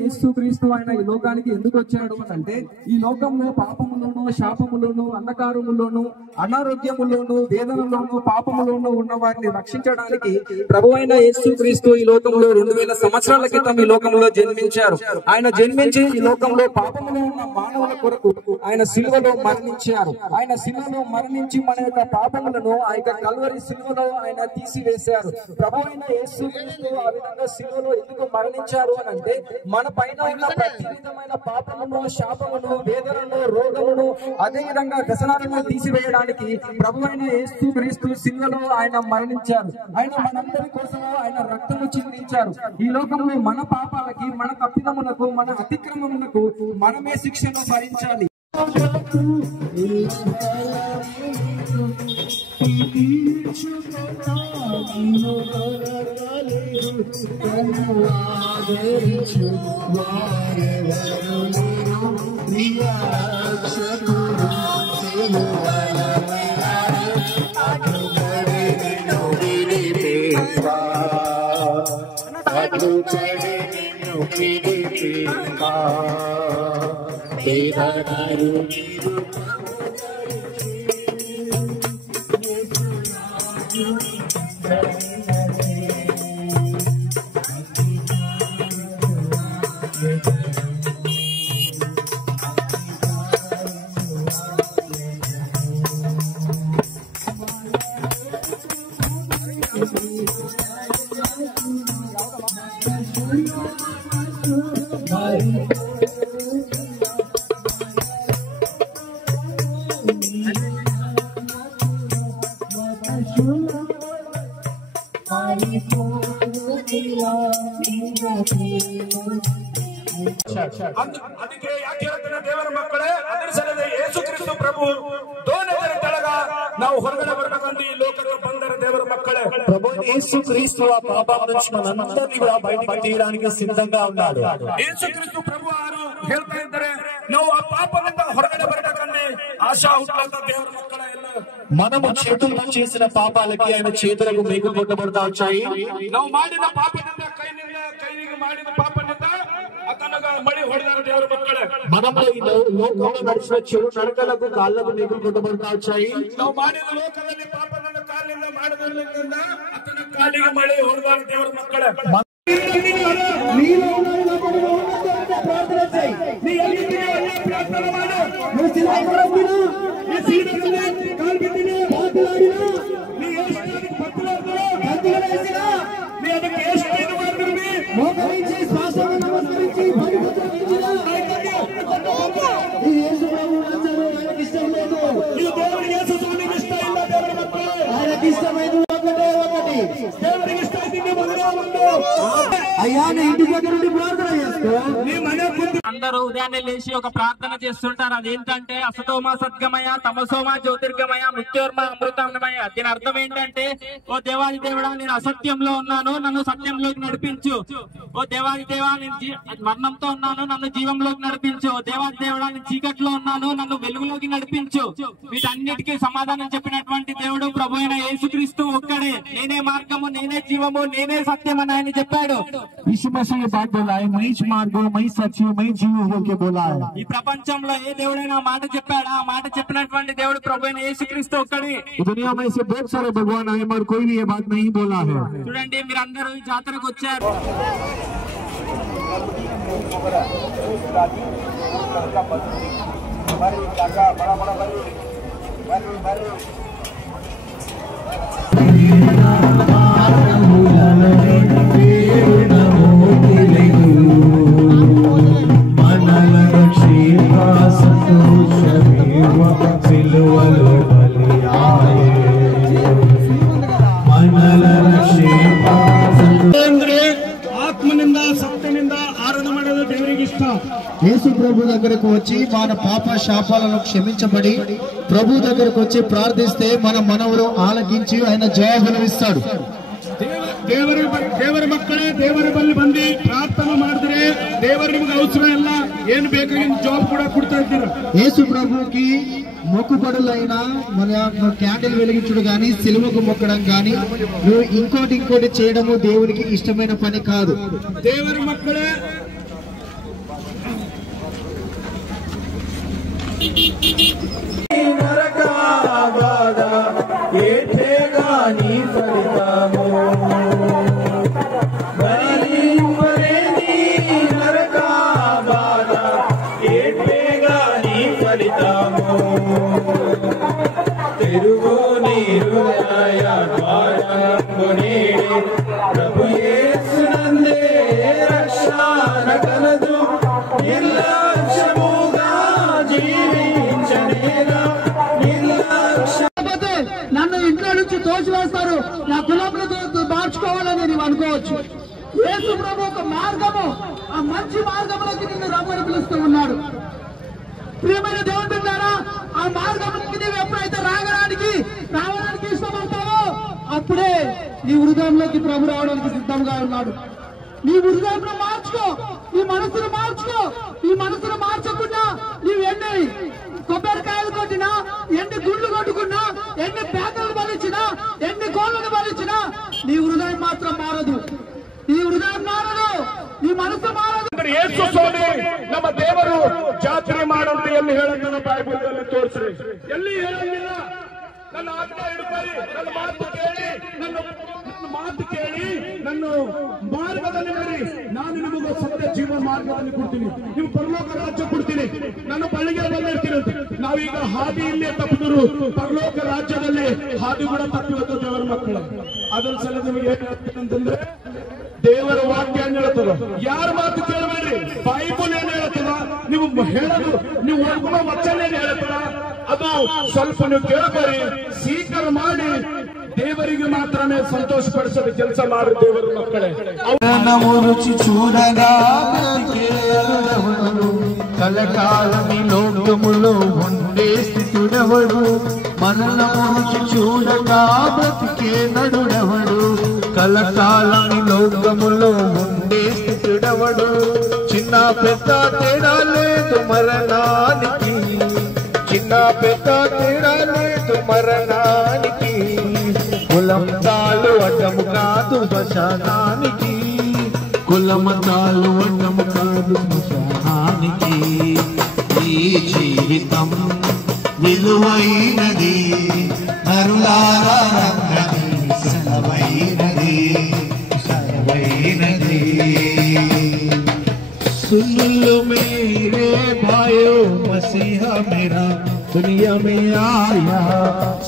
యేసుక్రీస్తు ఆయన ఈ లోకానికి ఎందుకు వచ్చాడు అంటే ఈ లోకంలో పాపములోను శాపములోను అంధకారములోను అనారోగ్యములోను వేదనలోను పాపములోను ఉన్న వారిని రక్షించడానికి ప్రభువైన యేసుక్రీస్తు ఈ లోకంలో 2000 సంవత్సరాల క్రితం ఈ లోకంలో జన్మించారు. ఆయన జన్మించి ఈ లోకంలో పాపములో ఉన్న మానవుల కొరకు ఆయన సిలువలో మరణించారు. ఆయన సిలువలో మరణించి మన యొక్క పాపములను ఆ యొక్క కల్వరి సిలువలో ఆయన తీసివేశారు. ప్రభువైన యేసుక్రీస్తు ఆ విధంగా సిలువలో ఎందుకు మరణించారు అని అంటే మన పైన ఉన్న ప్రతి విధమైన పాపమును శాపమును వేదనను రోగమును అదే విధంగా వ్యసనాలను తీసివేయడానికి ప్రభువైన యేసుక్రీస్తు సిలువలో ఆయన మరణించారు. ఆయన మనందరి కోసము ఆయన రక్తము చిందించారు. ఈ లోకంలో మన పాపాలకి మన తప్పిదములకు మన అతిక్రమములకు మనమే శిక్షను భరించాలి. ಅದಕ್ಕೆ ಯಾಕೆ ಹೇಳ್ತಾನೆ ದೇವರ ಮಕ್ಕಳೇ, ಅದ್ರ ಸಲದ ಯೇಸುಕ್ರಿಸ್ತು ಪ್ರಭು ದೋಣೆದರೆ ತೆಳಗ ನಾವು ಹೊರಗಡೆ ಬರ್ಬೇಕಂತ ಈ లోకಕ್ಕೆ ಬಂದರ దేవర మక్కలే. ప్రభు యేసుక్రీస్తు ఆ పాపం నుంచి మనందరినీ కూడా బయటికి తీయడానికి సిద్ధంగా ఉన్నాడు. యేసుక్రీస్తు ప్రభు వారు ಹೇಳ್ತಾ ಇದ್ದಾರೆ, ನಾವು ಆ ಪಾಪದಿಂದ ಹೊರಗಡೆ ಬರಬೇಕಂದ್ರೆ ఆశా ಹುಟ್ಟಂತ దేవರ మక్కలే. మనము చేతులతో చేసిన పాపాలకి ఆయన చేతులకు మేకులు కొట్టబడతా వచ్చాయి. ನಾವು ಮಾಡಿದ ಪಾಪದಿಂದ ಕೈನಿಗೆ ಮಾಡಿದ ಪಾಪದಿಂದ అతనగా మళ్ళీ ಹೊಡೆದಾರ ದೇವರ ಮಕ್ಕಳೇ. మనము ఈ లోకంలో నడిచిన చెడు నడకలకు కాళ్ళకు మేకులు కొట్టబడతా వచ్చాయి. ನಾವು ಮಾಡಿದ ಲೋಕದಲ್ಲಿ ಪಾಪದಿಂದ ಕಾಲಿನಿಂದ ಮಾಡಿದ್ರಿಂದ ಅತನ ಕಾಲಿಗೆ ಮಳೆ ಹೊಡೆದಾರ ದೇವರ ಮಕ್ಕಳೇ. శ్వాస అయ్యా నీ ఇంటి దగ్గర నుండి ప్రార్థన చేసుకో. అందరూ ఉదయాన్నే లేచి ఒక ప్రార్థన చేస్తుంటారు. అదేంటంటే అసతోమ సద్గమయ, తమసోమ జ్యోతిర్గమయ, మృత్యోర్మ అమృతమయ. దీని అర్థం ఏంటంటే, ఓ దేవాది దేవుడా నేను అసత్యంలో ఉన్నాను, నన్ను సత్యంలోకి నడిపించు. ఓ దేవాది దేవా నేను మరణంతో ఉన్నాను, నన్ను జీవంలోకి నడిపించు. ఓ దేవాది దేవుడా నేను చీకట్లో ఉన్నాను, నన్ను వెలుగులోకి నడిపించు. వీటన్నిటికీ సమాధానం చెప్పినటువంటి దేవుడు ప్రభు అయిన యేసుక్రీస్తు ఒక్కడే. నేనే మార్గము, నేనే జీవము, నేనే సత్యం అని ఆయన చెప్పాడు. ఈ ప్రపంచంలో ఏ దేవుడైనా మాట చెప్పాడా? ఆ మాట చెప్పినటువంటి దేవుడు ప్రభు అయిన యేసుక్రీస్తు ఒక్కడే. दुनिया में ऐसे बहुत सारे भगवान आए मगर कोई भी ये बात नहीं बोला है. చూడండి, మీరందరూ ఈ జాతరకు వచ్చారు. ಆತ್ಮನಿಂದ ಸತ್ಯನಿಂದ ಆರಾಧನೆ ಮಾಡೋದು ದೇವರಿಗೆ ಇಷ್ಟ. యేసు ప్రభు దగ్గరకు వచ్చి మన పాప శాపాలను క్షమించబడి ప్రభు దగ్గరకు వచ్చి ప్రార్థిస్తే మన మనవులు ఆలకించి ఆయన జవాబును ఇస్తాడు. ದೇವರ ಮಕ್ಕಳೇ ದೇವರ ಬಳಿ ಬಂದು ಪ್ರಾರ್ಥನೆ ಮಾಡಿದ್ರೆ ದೇವರ ನಿಮ್ಗೆ ಅವಸರ ಇಲ್ಲ, ಏನು ಬೇಕಾಗಿನ ಜಾಬ್ ಕೂಡ ಕೊಡ್ತಾ ಇದ್ದೀರ. యేసు ప్రభుకి మొక్కుబడులైన మన క్యాండిల్ వెలిగించడం గాని, సిలువకు మొక్కడం గాని, నువ్వు ఇంకోటి చేయడము దేవునికి ఇష్టమైన పని కాదు. ದೇವರ ಮಕ್ಕಳೇ తిరుగు నీరు ప్రభు యేసునందే రక్షణ కలదు, నిర్లక్ష్యముగా జీవించనేలా నన్ను ఇంట్లో నుంచి తోసివేస్తారు, నా కులంలో మార్చుకోవాలని నీవు అనుకోవచ్చు. యేసు ప్రభు ఒక మార్గము, ఆ మంచి మార్గంలోకి నిన్ను రమ్మని పిలుస్తూ ఉన్నాడు. ప్రియమైన దేవుడు ద్వారా ఆ మార్గంలోకి నీవు ఎప్పుడైతే రావడానికి ఇష్టపడతావో అప్పుడే నీ హృదయంలోకి ప్రభు రావడానికి సిద్ధంగా ఉన్నాడు. నీ హృదయంలో మార్చుకో, నీ మనసును మార్చుకో. ఈ మనసును మార్చకుండా నీవు ఎన్ని కొబ్బరికాయలు కొట్టినా, ఎన్ని గుళ్ళు కొట్టుకున్నా, ఎన్ని పేదలు బలిచ్చినా, ఎన్ని గోళ్ళను బలిచ్చినా నీ హృదయం మాత్రం మారదు. నీ హృదయం మారదు, నీ మనసు ಮಾರದು. ಯೇಸು ಸ್ವಾಮಿ ನಮ್ಮ ದೇವರು ಜಾತ್ರೆ ಮಾಡಂತ ಎಲ್ಲಿ ಹೇಳಂಗಿಲ್ಲ, ಬೈಬಲ್ನಲ್ಲಿ ತೋರಿಸ್ರಿ. ಎಲ್ಲಿ ಹೇಳಂಗಿಲ್ಲ. ನನ್ನ ಆಜ್ಞೆ ಹಿಡ್ಕೊಳ್ಳಿ, ನನ್ನ ಮಾತು ಕೇಳಿ, ನನ್ನ ಮಾತು ಕೇಳಿ, ನನ್ನ ಮಾರ್ಗದಲ್ಲಿ ನಡಿ, ನಾನು ನಿಮಗೆ ಸತ್ಯ ಜೀವ ಮಾರ್ಗದಲ್ಲಿ ಕೊಡ್ತೀನಿ, ನೀವು ಪರಲೋಕ ರಾಜ್ಯ ಕೊಡ್ತೀನಿ, ನಾನು ಬಳಿಗೆ ಬಂದಿರ್ತೀನಿ. ನಾವೀಗ ಹಾದಿ ಇಲ್ಲೇ ತಪ್ಪಿದ್ರು ಪರಲೋಕ ರಾಜ್ಯದಲ್ಲಿ ಹಾದಿ ಕೂಡ ತಪ್ಪಿವತ್ತು ದೇವರ ಮಕ್ಕಳು. ಅದರ ಸಲ ನಿಮಗೆ ಏನ್ ಹೇಳ್ತೀನಿ ಅಂತಂದ್ರೆ, ದೇವರ ವಾಕ್ಯ ಏನ್ ಹೇಳ್ತದ, ಯಾರ ಮಾತು ಕೇಳಬೇಡ್ರಿ. ಬೈಬಲ್ ಏನ್ ಹೇಳ್ತದ, ನೀವು ಹೇಳೋದು, ನೀವು ಹೋಗುವ ವಚನ ಏನ್ ಹೇಳ್ತದ ಅದು ಸ್ವಲ್ಪ ನೀವು ಕೇಳ್ಕೊರಿ, ಸ್ವೀಕಾರ ಮಾಡಿ ದೇವರಿಗೆ ಮಾತ್ರನೇ ಸಂತೋಷ ಪಡಿಸೋದ ಕೆಲಸ ಮಾಡಿ ದೇವರ ಮಕ್ಕಳೇ. రుచి చూడగా కలకాలమి లోకములో ఉండే స్థితుడవడు, మరణము రుచి చూడగా బ్రతికే నడుడవడు, కలకాలమి లోకములో ఉండే స్థితుడవడు. చిన్న పెద్ద తేడా లేదు మరణానికి, చిన్న పెద్ద తేడా లేదు మరణానికి, కులంతాలు అడ్డము కాదు శ్మశానానికి, కులమతాలు అడ్డము కాదు శ్మశానానికి. ఈ జీవితం విలువైనది, నరులారా సెలవైనది, సెలవైనది. सुन लो मेरे भाइयों, मसीहा मेरा दुनिया में आया.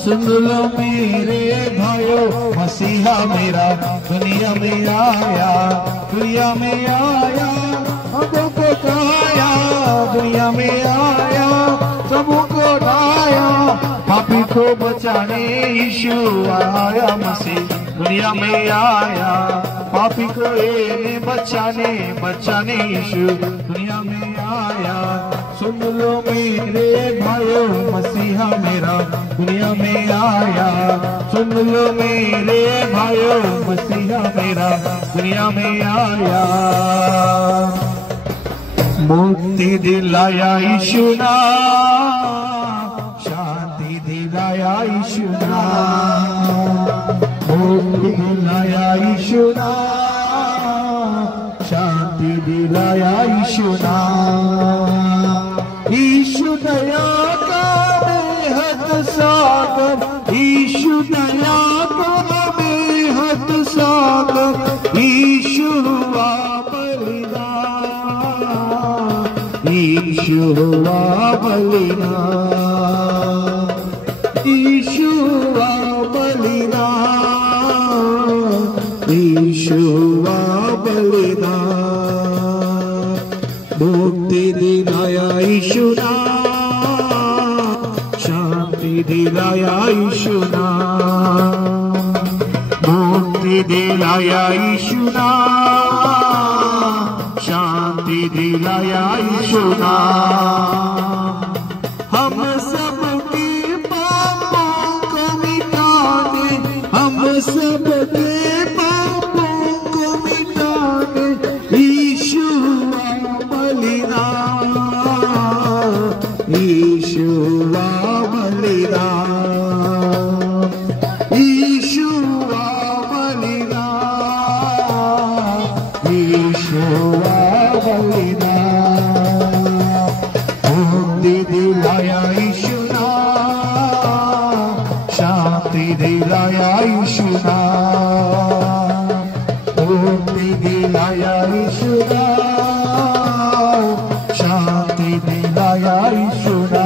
सुन लो मेरे भाइयों, मसीहा मेरा दुनिया में आया, दुनिया में आया, सबको उठाया, दुनिया में आया, सबको उठाया, पापी को बचाने यीशु आया, मसीह दुनिया में आया. पापी को ये बचाने यीशु दुनिया में आया। सुन लो मेरे भाइयों, मसीहा मेरा दुनिया में आया। सुन लो मेरे भाइयों, मसीहा मेरा दुनिया में आया। मुक्ति दिलाया यीशु ना, शांति दिलाया यीशु ना, मुक्ति दिलाया यीशु ना, शांति दिलाया यीशु ना। यीशु दया का बेहद सागर, यीशु दया का बेहद सागर, यीशु हुआ बलिदान, यीशु हुआ बलिदान, यीशु हुआ बलिदान, यीशु हुआ बलिदान। मुक्ति दिलाया यीशु ना, शांति दिलाया यीशु ना, मुक्ति दिलाया यीशु ना, शांति दिलाया यीशु ना। हम सबके पापों को मिटाने, हम सबके पापों को मिटाने यीशु हुआ बलिदान, यीशु हुआ बलिदान, यीशु हुआ बलिदान, यीशु हुआ बलिदान। मुक्ति दिलाया यीशु ना, शांति दिलाया यीशु ना, मुक्ति दिलाया यीशु ना, शांति दिलाया यीशु ना।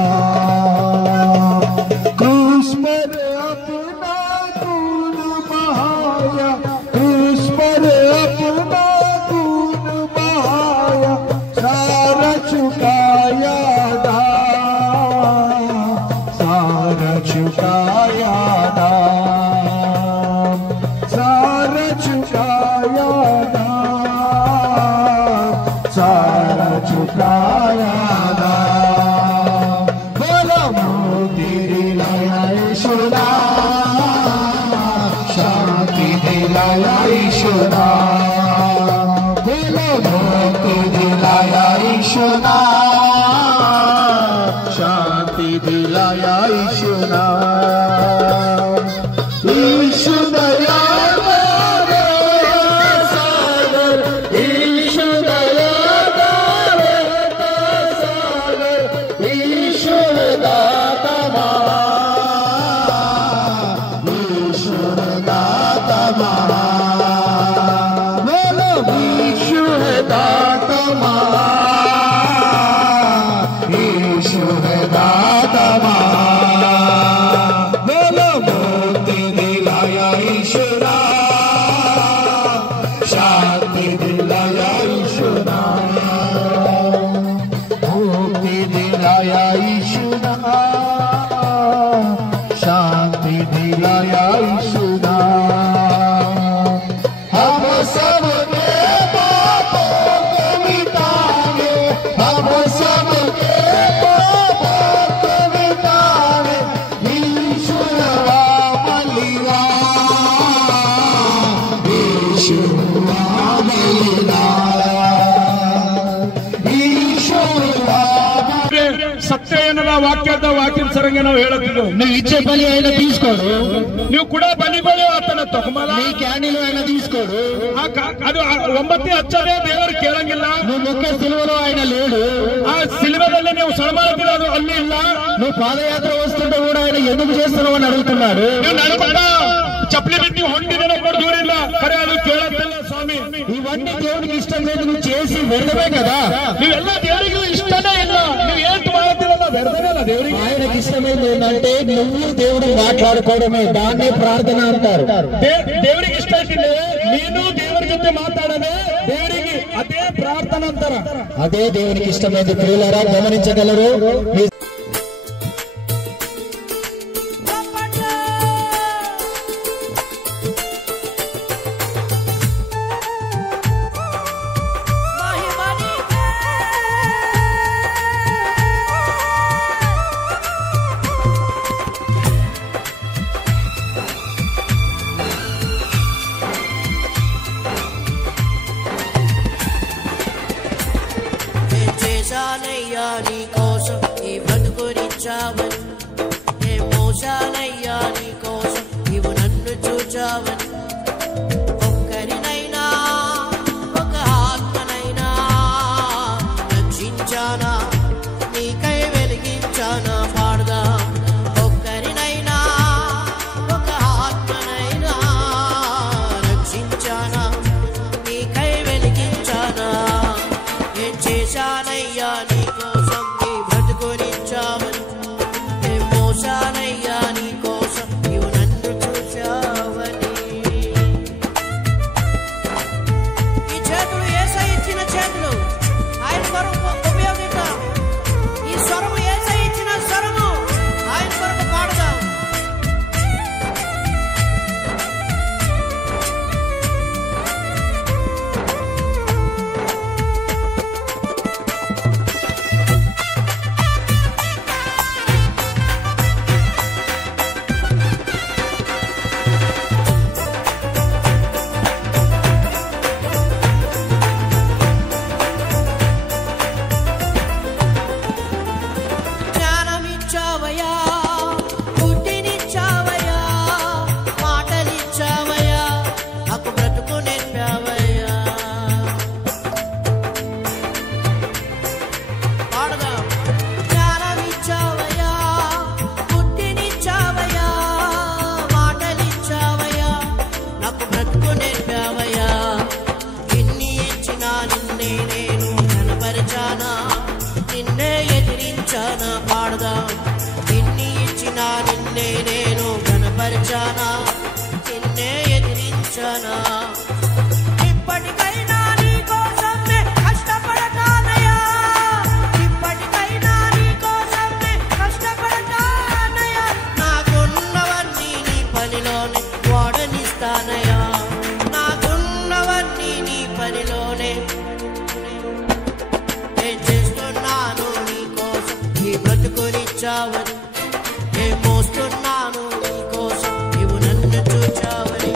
क्रूस पर अपना खून बहाया, क्रूस पर अपना खून बहाया, सारा चुकाया दाम, सारा चुकाया दाम, सारा चुकाया दाम, सारा चुकाया दाम। बोलो मुक्ति दिलाया यीशु ना, शांति दिलाया यीशु ना, बोलो मुक्ति दिलाया यीशु ना, शांति दिलाया यीशु ना। यीशु दया का सागर, यीशु दया का सागर, यीशु दाता महान, यीशु दाता महान, बोलो यीशु दाता महान, यीशु दाता महान। बोलो मुक्ति दिलाया यीशु ना, शांति दिलाया यीशु ना, मुक्ति दिलाया यीशु ना, शांति दिलाया यीशु ना। हम सबके पापों को मिटाने, हम सबके पापों को मिटाने यीशु हुआ बलिदान, यीशु हुआ बलिदान, यीशु हुआ। ಸತ್ಯ ಎನ್ನದ ವಾಕ್ಯದ ಸರಂಗ ನಾವು ಹೇಳುತ್ತಿದ್ದು, నువ్వు ఇచ్చే బలి ఆయన తీసుకోడు, ನೀವು ಕೂಡ ಬಲಿಗಳು ಆತನ ತಗೊಂಬಲ್ಲ, నీ క్యాండిల్ ఆయన తీసుకోడు, ಅದು ಒಂಬತ್ತೇ ಹಚ್ಚದೆ ದೇವರು ಕೇಳಂಗಿಲ್ಲ. నువ్వు మొక్కే సిలువలో ఆయన లేడు, ಆ ಸಿಲುಬೆದಲ್ಲಿ ನೀವು ಸಳಮಾಡ್ತೀರ, ಅದು ಅಲ್ಲಿ ಇಲ್ಲ. నువ్వు పాదయాత్ర వస్తుంటే కూడా ఆయన ఎందుకు చేస్తున్నావు అని అడుగుతున్నాడు. ನೀವು ನಡ್ಕೊಂಡ ಚಪ್ಪಲಿ ಬಿಟ್ಟು ಹೊಂಟಿದ್ದೇನೆ ಒಬ್ಬರು ದೂರ ಇಲ್ಲ, ಖರೆ ಅದು ಕೇಳತ್ತಿಲ್ಲ ಸ್ವಾಮಿ. ఇవన్నీ దేవునికి ఇష్టం లేదు, నువ్వు చేసి వ్యర్థమే కదా. ನೀವೆಲ್ಲ ದೇವರಿಗೂ ಇಷ್ಟನೇ ಇಲ್ಲ, ನೀವು ಏನ್ ಮಾಡ್ತೀರಲ್ಲ ವ್ಯರ್ಥನೇ ಅಲ್ಲ దేవుడికి. ఆయనకి ఇష్టమైంది ఏంటంటే నువ్వు దేవుడు మాట్లాడుకోవడమే, దాన్నే ప్రార్థన అంటారు. దేవుడికి ಇಷ್ಟ ಇಟ್ಟಿದೆ ನೀನು ದೇವರ ಜೊತೆ ಮಾತಾಡದೆ దేవుడికి అదే ప్రార్థన అంటాರ. అదే దేవునికి ఇష్టమైంది. ప్రియులారా గమనించగలరు. చేశానయ్యా నీ కోసం ఈ బ్రతుకునిచ్చావని, ఏ మోసానయ్యా నీ కోసం నీవు నన్ను చూచావని, ఒక్కరినైనా ఒక ఆత్మనైనా రక్షించానా నీకై వెలిగించానా పాడదా. ఒక్కరినైనా ఒక ఆత్మనైనా రక్షించానా నీకై వెలిగించానా. ఏం చేశానయ్యా నీ కోసం నీ బ్రతుకునిచ్చావని, ఏం మోసానయ్యా నీ కోసం నీవు నన్ను చూశావని. ఈ చేతులు యేసయ్య ఇచ్చిన చేతులు, ఆయన కొరకు ఉపయోగిద్దాం. ఈ స్వరము యేసయ్య ఇచ్చిన స్వరము, ఆయన కొరకు పాడదాం. జ్ఞానమిచ్చావయ్యా, బుద్ధినిచ్చావయ్యా, మాటలిచ్చావయ్యా, నాకు బ్రతుకు నేర్పావయ్యా. పాడదాం. జ్ఞానమిచ్చావయ్యా, బుద్ధినిచ్చావయ్యా, మాటలిచ్చావయ్యా, నాకు బ్రతుకు నేర్పావయ్యా. ఎన్ని ఇచ్చినా నిన్నే నేను కనపరిచానా, నిన్నే ఎదిరించానా పాడదాం. ఎన్ని ఇచ్చినా నిన్నే నేను కనపరిచానా, నిన్నే ఎదిరించానా. ఇప్పటికైనా నీ కోసమే కష్టపడతానయ్యా, ఇప్పటికైనా నీ కోసమే కష్టపడతానయ్యా. నాకున్నవన్నీ నీ పనిలోనే వాడనిస్తానయ్యా, నాకున్నవన్నీ నీ పనిలోనే. ఏం చేస్తున్నాను నీ కోసం నీ బ్రతుకునిచ్చావని, ఏం మోస్తున్నాను నీ కోసం నీవు నన్ను చూచావని.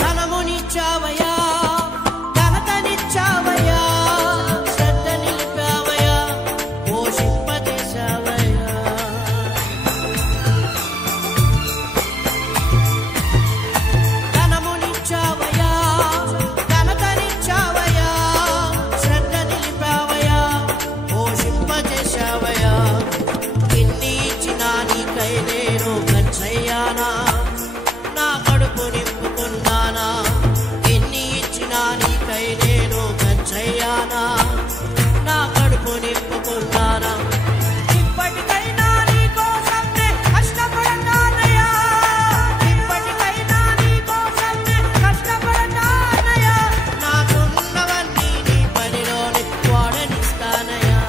ధనమునిచ్చావయ్యా, ఘనతనిచ్చావయ్యా, శ్రద్ధ నిలిపావయ్యా, పోషింపజేశావయ్యా. ధనమునిచ్చావయ్యా, ఘనతనిచ్చావయ్యా, శ్రద్ధ నిలిపావయ్యా, పోషింపజేశావయ్యా. ఎన్ని ఇచ్చినా నీకై నేను ఖర్చయ్యానా, నా కడుపు నింపుకున్నానా. ఎన్ని ఇచ్చినా నీకై నేను ఖర్చయ్యానా, నా కడుపు నింపుకున్నానా. ఇప్పటికైనా నీ కోసమే కష్టపడతానయ్యా, ఇప్పటికైనా నీ కోసమే కష్టపడతానయ్యా. నాకున్నవన్నీ నీ పనిలోనే వాడనిస్తానయ్యా,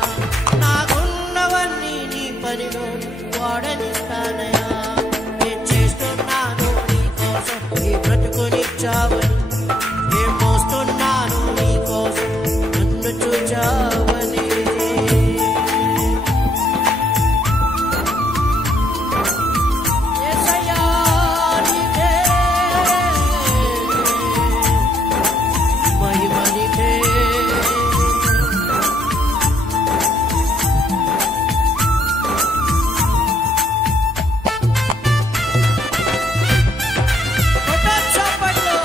నాకున్నవన్నీ నీ పనిలోనే వాడనిస్తానయ్యా. ఏం చేస్తున్నాను నీ కోసం నీ బ్రతుకునిచ్చావని, ఏం మోస్తున్నాను నీ కోసం నన్ను చూచావని. యేసయ్యా నీకే మహిమ నీకే. కొట్ట చప్పట్లు.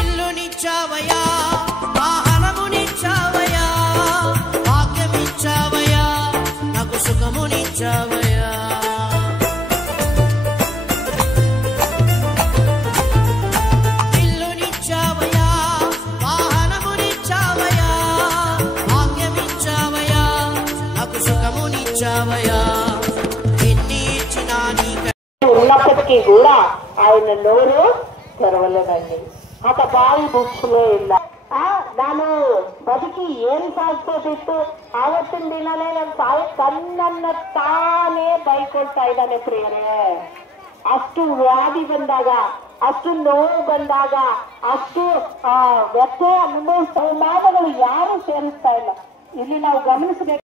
ఇల్లునిచ్చావయ్యా, వాహనమునిచ్చావయ్యా, వాక్యమిచ్చావయ్యా, నాకు సుఖమునిచ్చావయ్యా. ఇల్లుని వచ్చావయా ఎన్ని ఇచ్చినా నీక ఉన్నప్పటికీ ಕೂಡ ఆయన నోరు తెరవలేదండి. ಆತ ಬಾಯಿ ಮುಚ್ಚಲೇ ಇಲ್ಲ. ನಾನು ಬದುಕಿ ಏನ್ ಸಾಧಿಸೋದಿತ್ತು ಆವತ್ತಿನ ದಿನನೇ ನನ್ನ ತನ್ನನ್ನ ತಾನೇ ಬೈಕೊಳ್ತಾ ಇದ್ದಾನೆ ಪ್ರಿಯರೇ. ಅಷ್ಟು ವ್ಯಾಧಿ ಬಂದಾಗ, ಅಷ್ಟು ನೋವು ಬಂದಾಗ, ಅಷ್ಟು ವ್ಯತ್ಯಯ ಅನುಭವಿಸ್ತಾ ಮಾನವರು ಯಾರು ಸೇರಿಸ್ತಾ ಇಲ್ಲ. ಇಲ್ಲಿ ನಾವು ಗಮನಿಸಬೇಕು.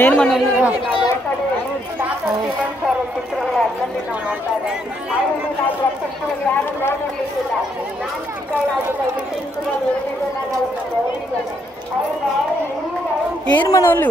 ಏನು ಮನೇಲಿ ಏನು మనోళ్ళు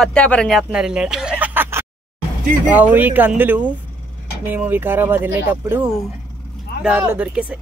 పత్యాపరం చేస్తున్నారు వెళ్ళాడు. ఈ కందులు మేము వికారాబాద్ వెళ్ళేటప్పుడు దారిలో దొరికేసాయి.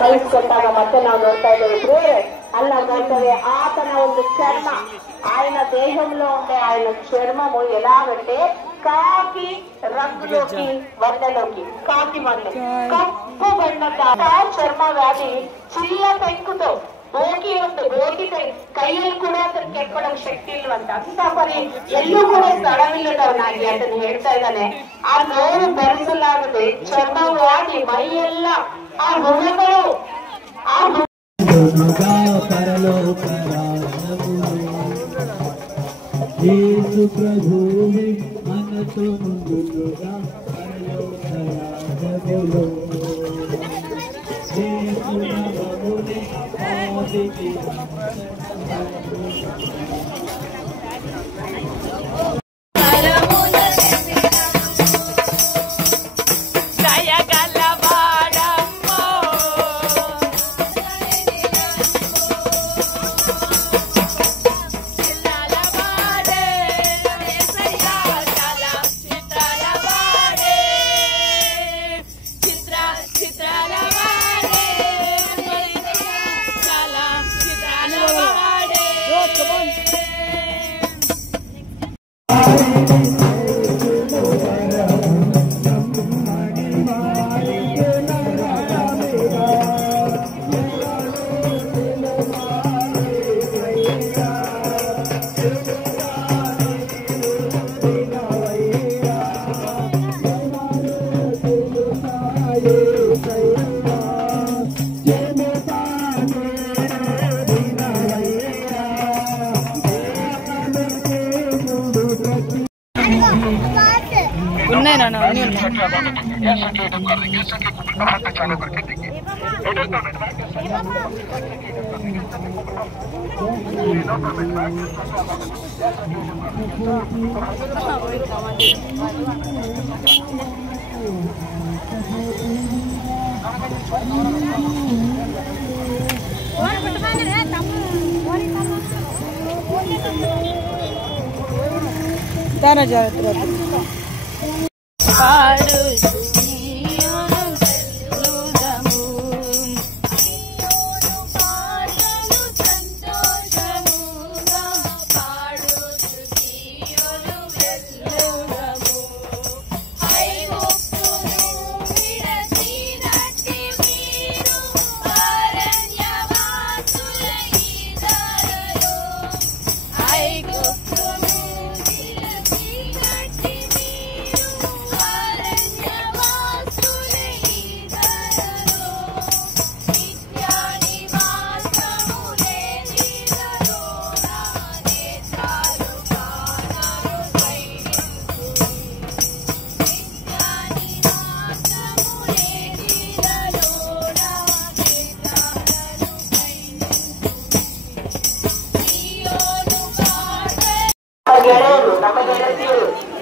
ಕಳಿಸ್ಕೊಟ್ಟಾಗ ಮತ್ತೆ ನಾವು ನೋಡ್ತಾ ಇದ್ದೇವೆ ಅಲ್ಲ ನೋಡ್ತೇವೆ ఆతన ಒಂದು చర్మ ఆయన దేహంలో ఉండే ఆయన చర్మము ఎలాగంటే కాకి రంగులోకి వర్ణలోకి కాకి వర్ణం కప్పు బಣ್ಣದ చర్మ వ్యాధి ಚಿಲ್ಲ ಪೆಂಕುతో ಬೋಗಿ ಒಂದು ಬೋಗಿ ಕೈಯಲ್ಲಿ ಕೂಡ ಅದಕ್ಕೆ ಎಕ್ಕೊಳ್ಳೋ ಶಕ್ತಿ ಇಲ್ವಂತ ಅಂತ ಪರಿ ಎಲ್ಲೂ ಕೂಡ ಸ್ಥಳವಿಲ್ಲದವನಾಗಿ ಅದನ್ನು ಹೇಳ್ತಾ ಇದ್ದಾನೆ. ಆ ನೋವು ಬೆರೆಸಲಾಗದೆ ಚರ್ಮ ವ್ಯಾಧಿ ಮೈಯೆಲ್ಲ ಆ ಗುಣಗಳು ಆ యేసు ప్రభువే మనతో ముందుగా పరలోకరాజములో యేసు నామమునే ఆదికి तारा जात्रा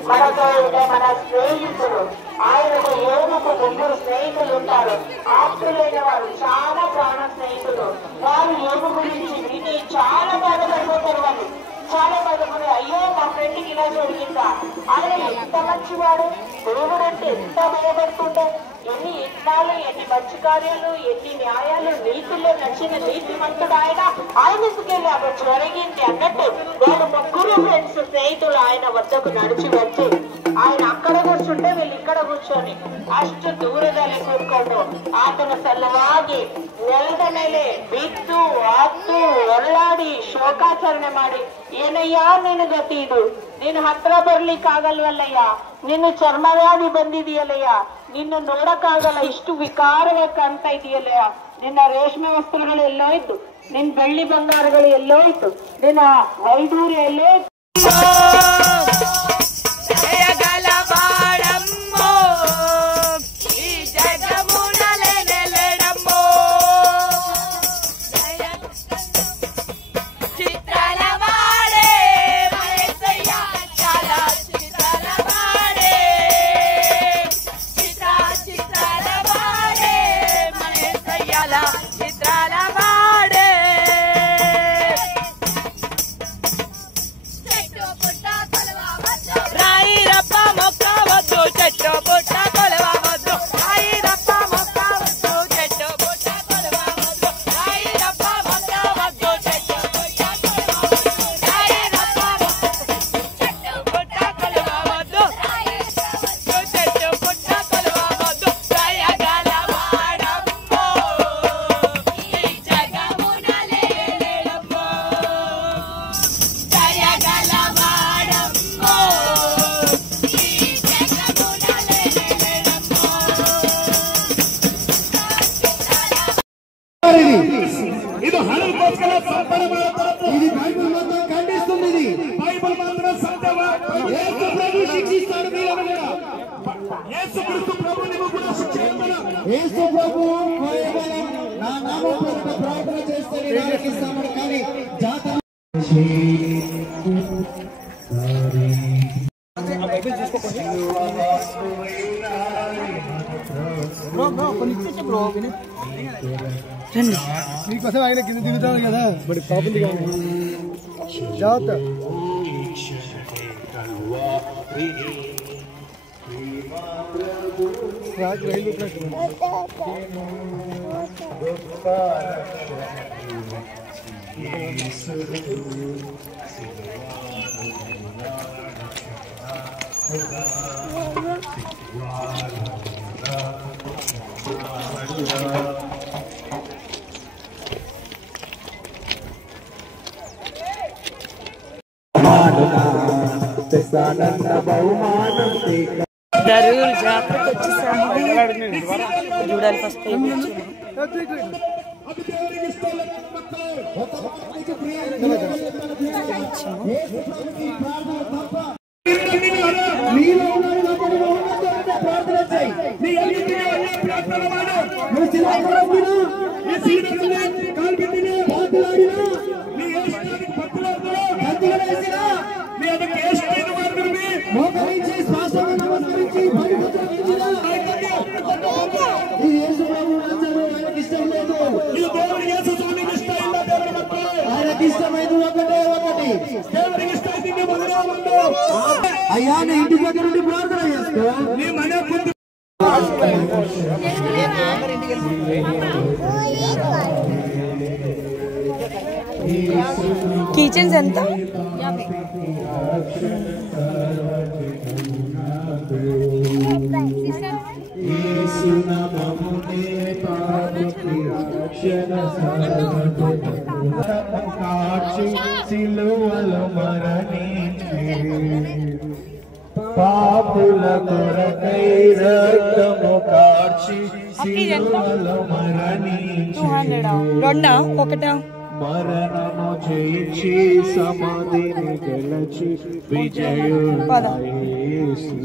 మనతో ఉండే మన స్నేహితులు, ఆయనకు ఏనుగు ముగ్గురు స్నేహితులు ఉంటారు. ఆప్తులైన వారు, చాలా ప్రాణ స్నేహితులు. వారు ఏనుగు గురించి విని చాలా బాధపడిపోతారు. వాళ్ళు చాలా బాధపడి, అయ్యో మా ఫ్రెండ్కి ఇలా జరిగిందా, ఆయన ఎంత మంచివాడు, దేవుడు అంటే ఎంత భయపడుతుండే, ఎన్ని యజ్ఞాలు, ఎన్ని మంచి కార్యాలు, ఎన్ని న్యాయాలు, నీతుల్లో నచ్చిన నీతిమంతుడు ఆయన ఎందుకెళ్ళి అక్కడ జరిగింది అన్నట్టు వాళ్ళు ముగ్గురు ఫ్రెండ్స్ స్నేహితులు ఆయన వద్దకు నడిచి వచ్చి ఆయన అక్కడ కూర్చుంటే వీళ్ళు ఇక్కడ కూర్చొని ಅಷ್ಟು ದೂರದಲ್ಲಿ ಕೂತ್ಕೊಂಡು ಆತನ ಸಲುವಾಗಿ ನೆಲದ ಮೇಲೆ ಬಿದ್ದು ಅತ್ತು ಒರಳಾಡಿ ಶೋಕಾಚರಣೆ ಮಾಡಿ, ಏನಯ್ಯ ನಿನ್ನ ಗತಿ ಇದು, ನೀನು ಹತ್ರ ಬರ್ಲಿಕ್ಕಾಗಲ್ವಲ್ಲಯ್ಯ, ನಿನ್ನ ಚರ್ಮವ್ಯಾಧಿ ಬಂದಿದೆಯಲ್ಲಯ್ಯ, ನಿನ್ನ ನೋಡಕ್ಕಾಗಲ್ಲ, ಇಷ್ಟು ವಿಕಾರವಾಗಿ ಕಾಣ್ತಾ ಇದೆಯಲ್ಲಯ್ಯ, ನಿನ್ನ ರೇಷ್ಮೆ ವಸ್ತ್ರಗಳು ಎಲ್ಲೋಯ್ತು, ನಿನ್ನ ಬೆಳ್ಳಿ ಬಂಗಾರಗಳು ಎಲ್ಲೋಯ್ತು, ನಿನ್ನ ವೈಡೂರ್ಯ ಎಲ್ಲೋಯ್ತು. ಇದು ಹಣಕ್ಕೋಸ್ಕರ ಸಂಪಾದನೆ ಮಾಡುತ್ತಾರೆ. ఇది బైబిల్ మాత్రం ఖండిస్తుంది. ఇది బైబిల్ మాత్రం సత్యవాక్కు. యేసు ప్రభు శిక్షిస్తాడు మీరను కూడా. యేసు క్రీస్తు ప్రభు నిన్ను కూడా శిక్షిస్తాడు. యేసు ప్రభు కేవలం నా నామం పేరిట ప్రార్థన చేస్తే నేను ఆలకిస్తాను, కానీ జాతర మీకోసం ఆయన కింద దిగుతాడు కదా, మరి కాపుంది కానీ జాగ్రత్త. రైలు ట్రాక్ దరూర్ జాతరకు వచ్చేసాము. చూడాలి ఫస్ట్ మీలో ప్రార్థన బతిలాడినా నీ ఏసునానికి భక్తులందరూ గంతులు వేసినా నీ ಅದಕ್ಕೆ ಏಷ್ಟಿನ ಮಾಡಿದ್ರಿ మోకరించి శ్వాసను నమస్కరించి పడిపోతున్నా ఈ యేసు ప్రభు రాజ్యం ఆయనకి ఇష్టం లేదు. ಇದು ದೇವರಿಗೆ ಯೇಸು ಸ್ವಾಮಿಗೆ ಇಷ್ಟ ಇಲ್ಲ. ದೇವರ ಮಕ್ಕಳು ఆయనకి ఇష్టమైనది ఒకటే ఒకటి. ದೇವರಿಗೆ ಇಷ್ಟ ಇದ್ದೀನಿ ಒಂದೇ ಒಂದು. అయ్యా నీ ఇంటి దగ్గర నుండి ప్రార్థన చేసుకో. నీ ಮನೆ ಕುಂತು కిచెన్స్ ఎంత? సిలువలో మరణించి పాపుల కొరకై రక్తము కార్చి సిలువలో మరణించి రెండా ఒకటా? మరణము జయించి సమాధిని గెలచి విజయుడు యేసు.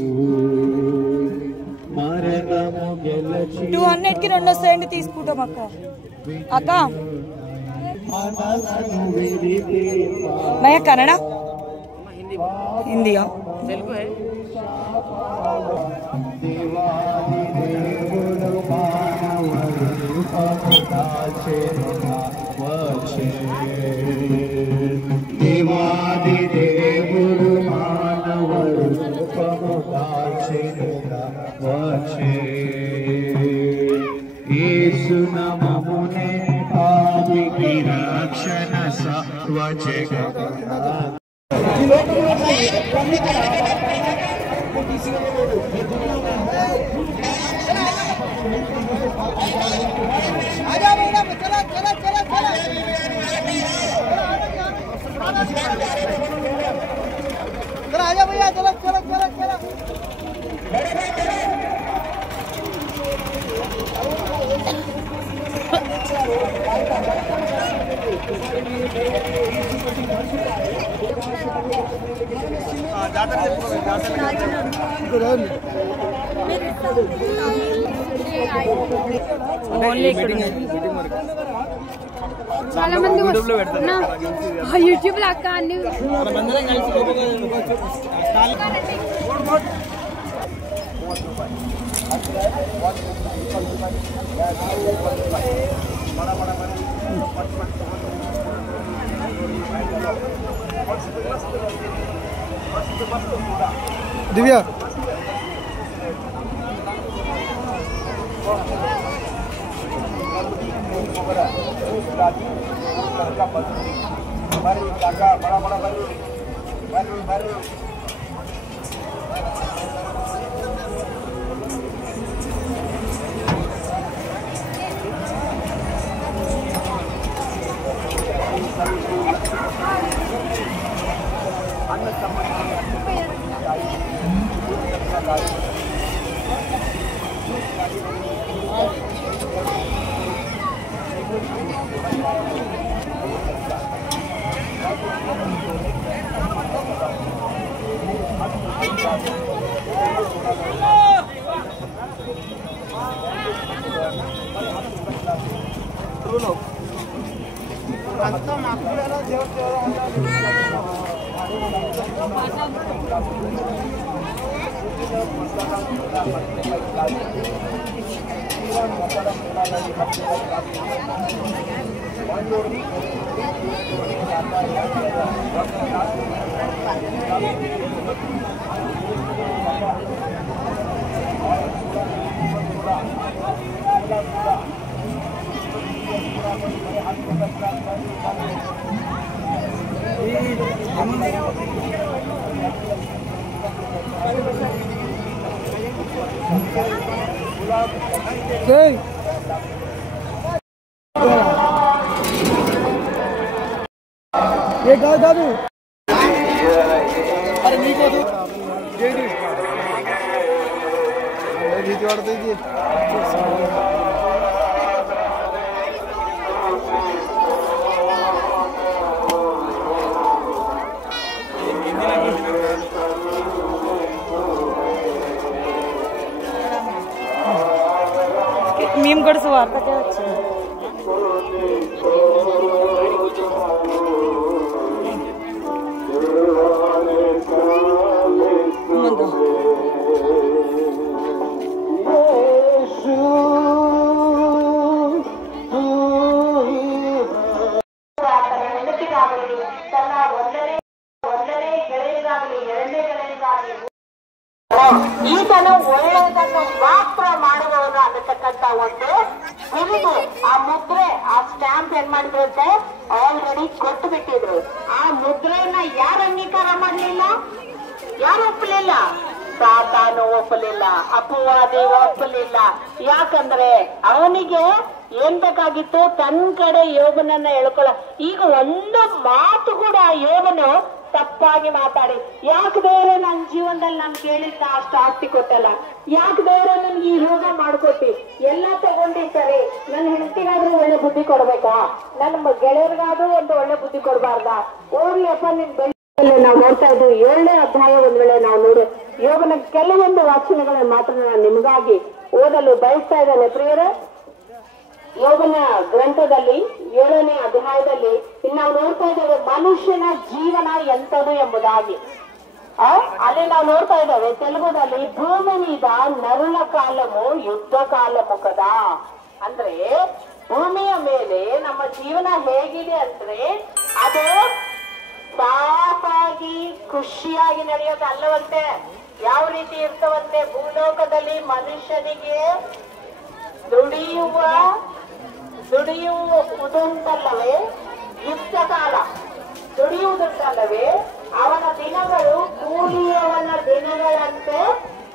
మరణము గెలచి 200కి 2 వస్తాయండి, తీసుకుంటాం అక్క. అక్క భయ్యా కన్నడ హిందీయా? దేవాది దేవుడు మానవుడు రూపము దాల్చెనుగా వచ్చే. యేసు నామమునే పాపికి రక్షణ సర్వజగమున. చాలా మంది యూట్యూబ్ లో అక్క అన్ని దివ్య కాదు అరే నీకు ఏంటి నీకు పడుతుంది మేము కూడా సువార్తకే వచ్చాము. ಗೆಳೆಯರಿಗಾಗಲಿ, ತನ್ನ ಒಂದನೇ ಗೆಳೆಯರಿಗಾಗಲಿ, ಎರಡನೇ ಗೆಳೆಯರಿಗಾಗಲಿ ಈತನು ಒಳ್ಳೆಯದನ್ನು ಮಾತ್ರ ಮಾಡುವವನು ಅನ್ನತಕ್ಕಂತ ಒಂದು ಬಿರುದು, ಆ ಮುದ್ರೆ, ಆ ಸ್ಟ್ಯಾಂಪ್ ಏನ್ ಮಾಡಿದ್ರಂತೆ ಆಲ್ರೆಡಿ ಕೊಟ್ಟು ಬಿಟ್ಟಿದ್ರು. ಆ ಮುದ್ರೆಯನ್ನ ಯಾರು ಅಂಗೀಕಾರ ಮಾಡಲಿಲ್ಲ? ಯಾರು ಒಪ್ಪಲಿಲ್ಲ? ಸಾತಾನು ಒಪ್ಪಲಿಲ್ಲ, ಅಪವಾದಿ ಒಪ್ಪಲಿಲ್ಲ. ಯಾಕಂದ್ರೆ ಅವನಿಗೆ ಏನ್ ಬೇಕಾಗಿತ್ತು? ತನ್ನ ಕಡೆ ಯೋಬನನ್ನ ಎಳ್ಕೊಳ್ಳ. ಈಗ ಒಂದು ಮಾತು ಕೂಡ ಯೋಬನು ತಪ್ಪಾಗಿ ಮಾತಾಡಿ, ಯಾಕೆ ಬೇರೆ ನನ್ನ ಜೀವನದಲ್ಲಿ ನಾನು ಕೇಳಿದ್ದ ಅಷ್ಟು ಆಸ್ತಿ ಕೊಟ್ಟಲ್ಲ, ಯಾಕೆ ಬೇರೆ ನನ್ಗೆ ಈ ರೋಗ ಮಾಡ್ಕೊಟ್ಟಿ, ಎಲ್ಲ ತಗೊಂಡಿ ಸರಿ, ನನ್ನ ಹೆಂಡತಿಗಾದ್ರೂ ಒಳ್ಳೆ ಬುದ್ಧಿ ಕೊಡ್ಬೇಕಾ, ನನ್ನ ಗೆಳೆಯರಿಗಾದ್ರೂ ಒಂದು ಒಳ್ಳೆ ಬುದ್ಧಿ ಕೊಡ್ಬಾರ್ದಾ? ಓರ್ಲಿಯಪ್ಪ ನಿನ್ ಬೆಳೆ ನಾವು ನೋಡ್ತಾ ಇದ್ವಿ 7ನೇ ಅಧ್ಯಾಯ. ಒಂದ್ ವೇಳೆ ನಾವು ನೋಡಿ ಯೋಬನ ಕೆಲವೊಂದು ವಾಚನಗಳ ಮಾತ್ರ ನಾನು ನಿಮಗಾಗಿ ಓದಲು ಬಯಸ್ತಾ ಇದ್ದೇನೆ ಪ್ರಿಯರೇ. ಯೋಬನ ಗ್ರಂಥದಲ್ಲಿ 7ನೇ ಅಧ್ಯಾಯದಲ್ಲಿ ನಾವು ನೋಡ್ತಾ ಇದ್ದೇವೆ ಮನುಷ್ಯನ ಜೀವನ ಎಂಥದು ಎಂಬುದಾಗಿ. ಅಲ್ಲಿ ನಾವು ನೋಡ್ತಾ ಇದ್ದೇವೆ ತೆಲುಗುದಲ್ಲಿ ಭೂಮಿ మీద నరుల కాలము యుద్ధ కాలము కదా. ಅಂದ್ರೆ ಭೂಮಿಯ ಮೇಲೆ ನಮ್ಮ ಜೀವನ ಹೇಗಿದೆ ಅಂದ್ರೆ ಅದು ಸಾಫಾಗಿ ಖುಷಿಯಾಗಿ ನಡೆಯೋದು ಅಲ್ಲವಂತೆ. ಯಾವ ರೀತಿ ಇರ್ತವಂತೆ? ಭೂಲೋಕದಲ್ಲಿ ಮನುಷ್ಯನಿಗೆ ದುಡಿಯುವುದುಂಟಲ್ಲವೇ, ಯುದ್ಧ ಕಾಲ ದುಡಿಯುವುದುಂಟಲ್ಲವೇ, ಅವನ ದಿನಗಳು ಕೂಲಿಯವನ ದಿನಗಳಂತೆ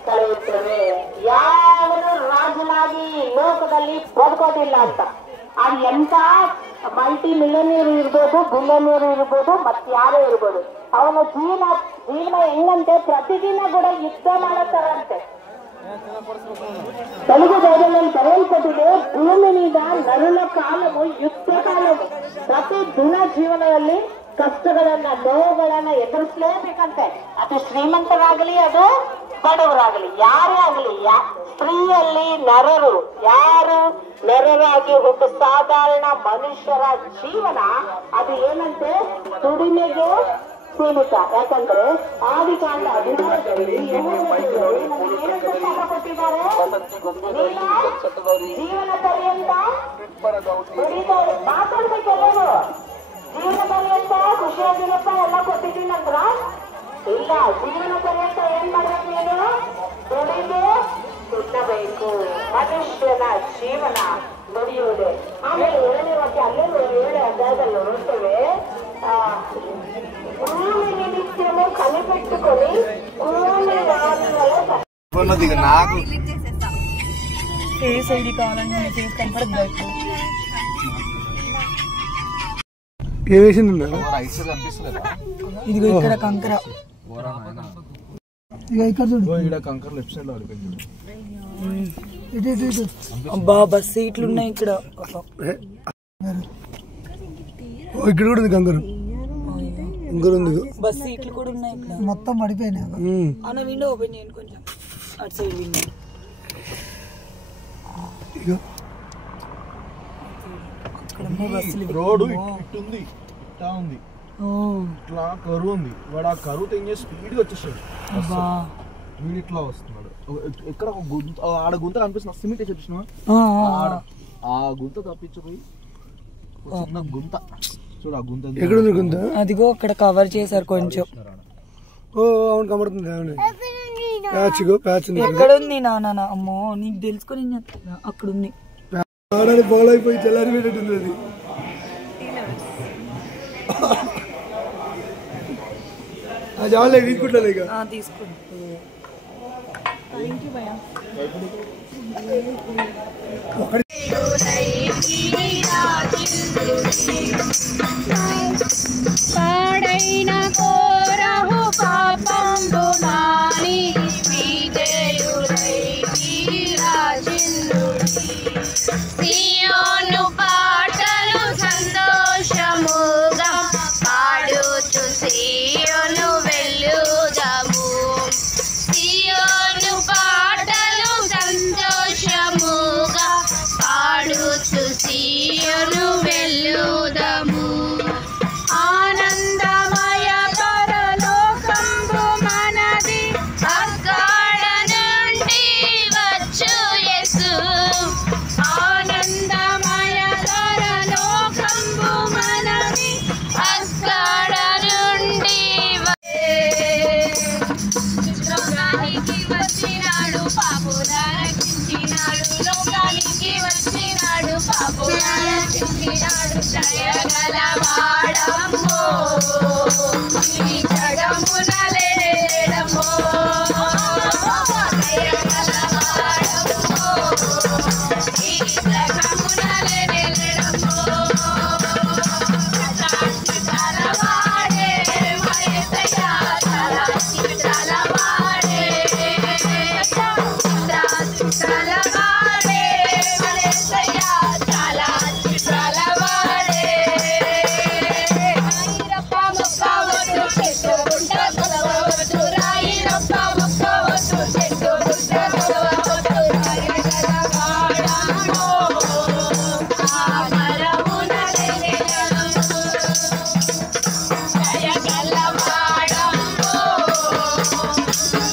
ಕಳೆಯುತ್ತವೆ. ಯಾವನು ರಾಜನಾಗಿ ಲೋಕದಲ್ಲಿ ಬದುಕೋದಿಲ್ಲ ಅಂತ. ಅದು ಎಂತ ಮಲ್ಟಿ ಮಿಲಿಯನಿಯರ್ ಇರ್ಬೋದು, ಬಿಲಿಯನಿಯರ್ ಇರ್ಬೋದು, ಮತ್ತಾರೇ ಇರ್ಬೋದು, ಅವನ ಜೀವನ ಹೆಂಗಂತೆ ಪ್ರತಿದಿನ ಕೂಡ ಯುದ್ಧ ಮಾಡತ್ತಾರಂತೆ. తెలుగు బైబిల్ ಬರೆಯಲ್ಪಟ್ಟಿದೆ ಭೂಮಿ మీద నరుల కాలము ಯುದ್ಧ ಕಾಲము. ಪ್ರತಿ ದಿನ ಜೀವನದಲ್ಲಿ ಕಷ್ಟಗಳನ್ನ, ನೋವುಗಳನ್ನ ಎದುರಿಸಲೇಬೇಕಂತೆ. ಅದು ಶ್ರೀಮಂತರಾಗಲಿ, ಅದು ಬಡವರಾಗಲಿ, ಯಾರೇ ಆಗಲಿ. ಸ್ತ್ರೀಯಲ್ಲಿ ನರರು, ಯಾರು ನರರಾಗಿ ಹುಟ್ಟು ಸಾಧಾರಣ ಮನುಷ್ಯರ ಜೀವನ ಅದು ಏನಂತೆ? ದುಡಿಮೆಗೆ ಸೀಮಿತ. ಯಾಕಂದ್ರೆ ಆದಿಕಾಂಡ 15ರಲ್ಲಿ ಕೊಟ್ಟಿದ್ದಾರೆ, ಜೀವನ ಪರ್ಯಂತ ಮಾತಾಡ್ಬೇಕೆಲ್ಲರೂ, ಜೀವನ ಪರ್ಯಂತ ಖುಷಿಯಾಗಿರಪ್ಪ ಎಲ್ಲ ಕೊಟ್ಟಿದ್ದೀನಂದ್ರ ಇಲ್ಲ. ಜೀವನ ಪರ್ಯಂತ ಏನ್ ಮಾಡ್ಬೇಕು? ನೀನು ದುಡಿದು ತಿನ್ನಬೇಕು. ಮನುಷ್ಯನ ಜೀವನ ದುಡಿಯುವುದೇ. ಆಮೇಲೆ 7ನೇ ವಾಕ್ಯ ಅಲ್ಲೆಲ್ಲೂ 7ನೇ ಅಧ್ಯಾಯದಲ್ಲಿ ನೋಡ್ತೇವೆ, భూమి నిమిత్తము కనిపెట్టుకొని భూమి వారిలో నాకు ఫేస్ ఐడి కావాలంటే ఫేస్ కనపడదు. ఏ వేసింది? ఇదిగో ఇక్కడ కంకర, ఇక్కడ చూడు, ఇక్కడ కంకర లెఫ్ట్ సైడ్ లో పడిపోయింది. అబ్బా బస్ సీట్లు ఉన్నాయి ఇక్కడ. ఇక్కడ కూడా ఉంది కంకర, బస్ సీట్లు కూడా ఉన్నాయి ఇక్కడ. మొత్తం పడిపోయినాయి అన్న. విండో ఓపెన్ చేయండి కొంచెం, అటు సైడ్ విండో. రోడ్ ఇట్టుంది, ఇట్లా ఉంది, ఇట్లా కరువు ఉంది. వాడు ఆ కరువు తెంగే స్పీడ్ వచ్చేసాడు, వీడు ఇట్లా వస్తున్నాడు. ఎక్కడ ఒక గుంత, ఆడ గుంత కనిపిస్తుంది, సిమెంట్ చూపిస్తున్నా, ఆ గుంత తప్పించిపోయి చిన్న గుంత చూడు. ఆ గుంత ఎక్కడ ఉంది? గుంత అదిగో అక్కడ కవర్ చేశారు కొంచెం. ఓ అవును, కనబడుతుంది. ఎక్కడ ఉంది నాన్న? అమ్మో నీకు తెలుసుకొని అక్కడ ఉంది. బాల్ అయిపోయి చల్లారిపోయేటట్టుంది అది. అది ఆన్లై తీసుకుంటాను ఇక, తీసుకుంటా. పాడైన కోరహు పాపంబు మాని విజయుడై రాజిల్లుడి. సియోను పాటలు సంతోషముగా పాడుచు సియోను వెళ్ళుదము. సియోను పాటలు సంతోషముగా పాడుచు సియోను వెళ్ళుదము. ఆనందమయ దయగలవాడమ్మో ఈ జగమున లేడమ్మో దయగలవాడమ్మో ఈ జగమున లేడమ్మో చిత్రాలవాడే మరేసయ్య చిత్రాలవాడే చిత్రాలవాడే మరేసయ్య చాలా చిత్రాలవాడే రాయిరప్ప మొక్కవద్దు చెట్టు గుంట కొలవవద్దు రాయిరప్ప మొక్కవద్దు చెట్టు గుంట కొలవవద్దు రాయగలవాడమ్మో ఆ మరమున లేడమ్మో దయగలవాడమ్మో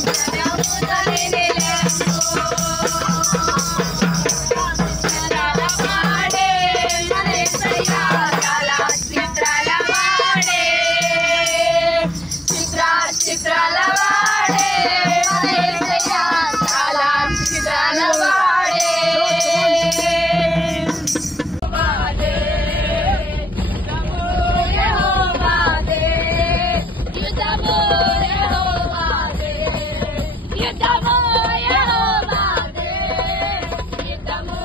మరమున లేడమ్మో చిత్రాలవాడే మరేసయ్య చాలా చిత్రాలవాడే చిత్రాలవాడే మరేసయ్య చాలా చిత్రాలవాడే యుద్ధము యెహోవాదే యుద్ధము యెహోవాదే యుద్ధము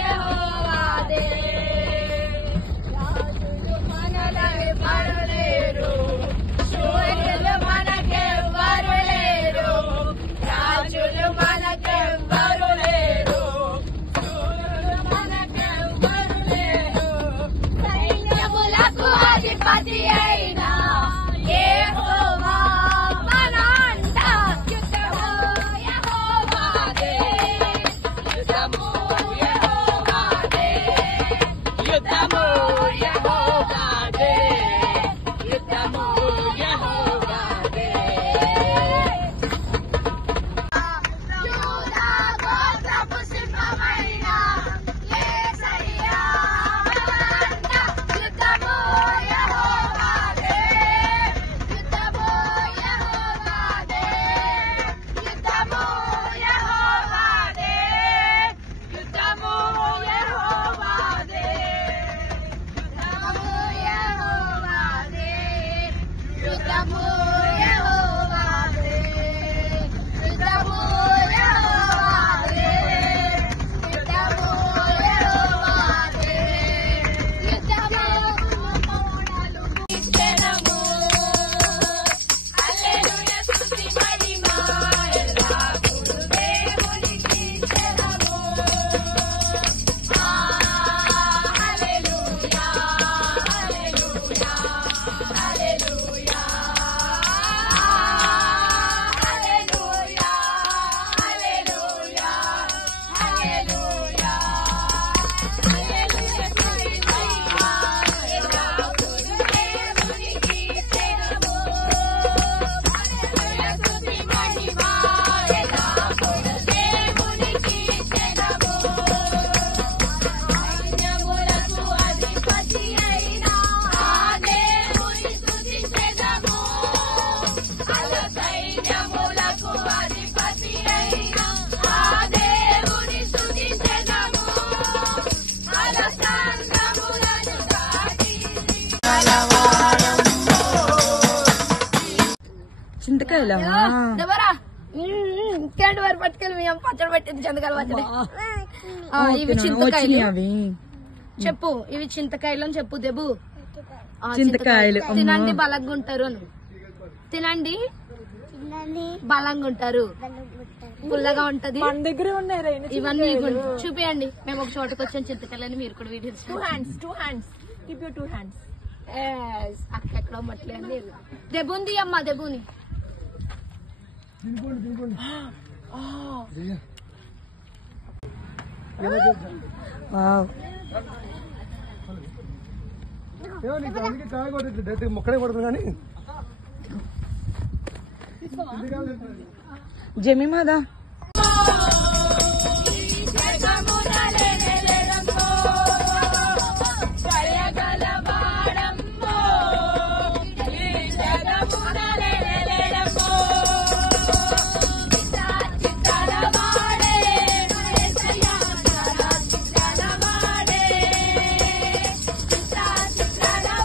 యెహోవాదే రాజులు మనకెవ్వరు లేరు శూరులు మనకెవ్వరు లేరు రాజులు మనకెవ్వరు లేరు శూరులు మనకెవ్వరు లేరు సైన్యములకు అధిపతి అయిన యెహోవా మన అంట యుద్ధము యెహోవాదే యుద్ధము యెహోవాదే యుద్ధము యెహోవాదే యుద్ధము యెహోవాదే యూదా గోత్రపు సింహమైన యేసయ్య మన అంట యుద్ధము యెహోవాదే యుద్ధము యెహోవాదే యుద్ధము యెహోవాదే యుద్ధము యెహోవాదే యుద్ధము యెహోవాదే యుద్ధము యెహోవాదే యుద్ధము యెహోవాదే యుద్ధము యెహోవాదే యుద్ధము యెహోవాదే యుద్ధము యెహోవాదే యుద్ధము యెహోవాదే యుద్ధము యెహోవాదే యుద్ధము ఇష్టము హల్లెలూయా స్తుతి మహిమ ఎల్లప్పుడూ దేవునికి ఇష్టము హల్లెలూయా హల్లెలూయా హల్లెలూయా హల్లెలూయా హల్లెలూయా హల్లెలూయా హల్లెలూయా స్తుతి మహిమ ఎల్లప్పుడూ దేవునికి ఇష్టము హల్లెలూయా స్తుతి మహిమ ఎల్లప్పుడూ దేవునికి ఇష్టము సైన్యములకు అధిపతి అయిన ఆ దేవుని స్తుతించెదము అల సైన్యములకు అధిపతి అయిన ఆ దేవుని స్తుతించెదము అల సంగములను దాటి చింతకాయలమ్మా దబరా క్యాండ్ వారు పట్టుకెళ్ళి మేము పచ్చడి పెట్టింది చింతకాయలు పచ్చడి ఇవి చింతకాయలు అవి చెప్పు ఇవి చింతకాయలు అని చెప్పు దెబు చింతకాయలు తినండి బలంగా ఉంటారు అని తినండి బలంగా ఉంటారు పుల్లగా ఉంటది మన దగ్గర ఉన్నాయి ఇవన్నీ చూపియండి మేము ఒక చోటకి వచ్చాం చింతకాయలని మీరు కూడా videos two hands keep your 2 hands అక్కడెక్కడో మట్లే అండి దెబుంది అమ్మ దెబుని వావ్ మొక్కడే కొడుతుంది కానీ జమీమాదా చిత్రాల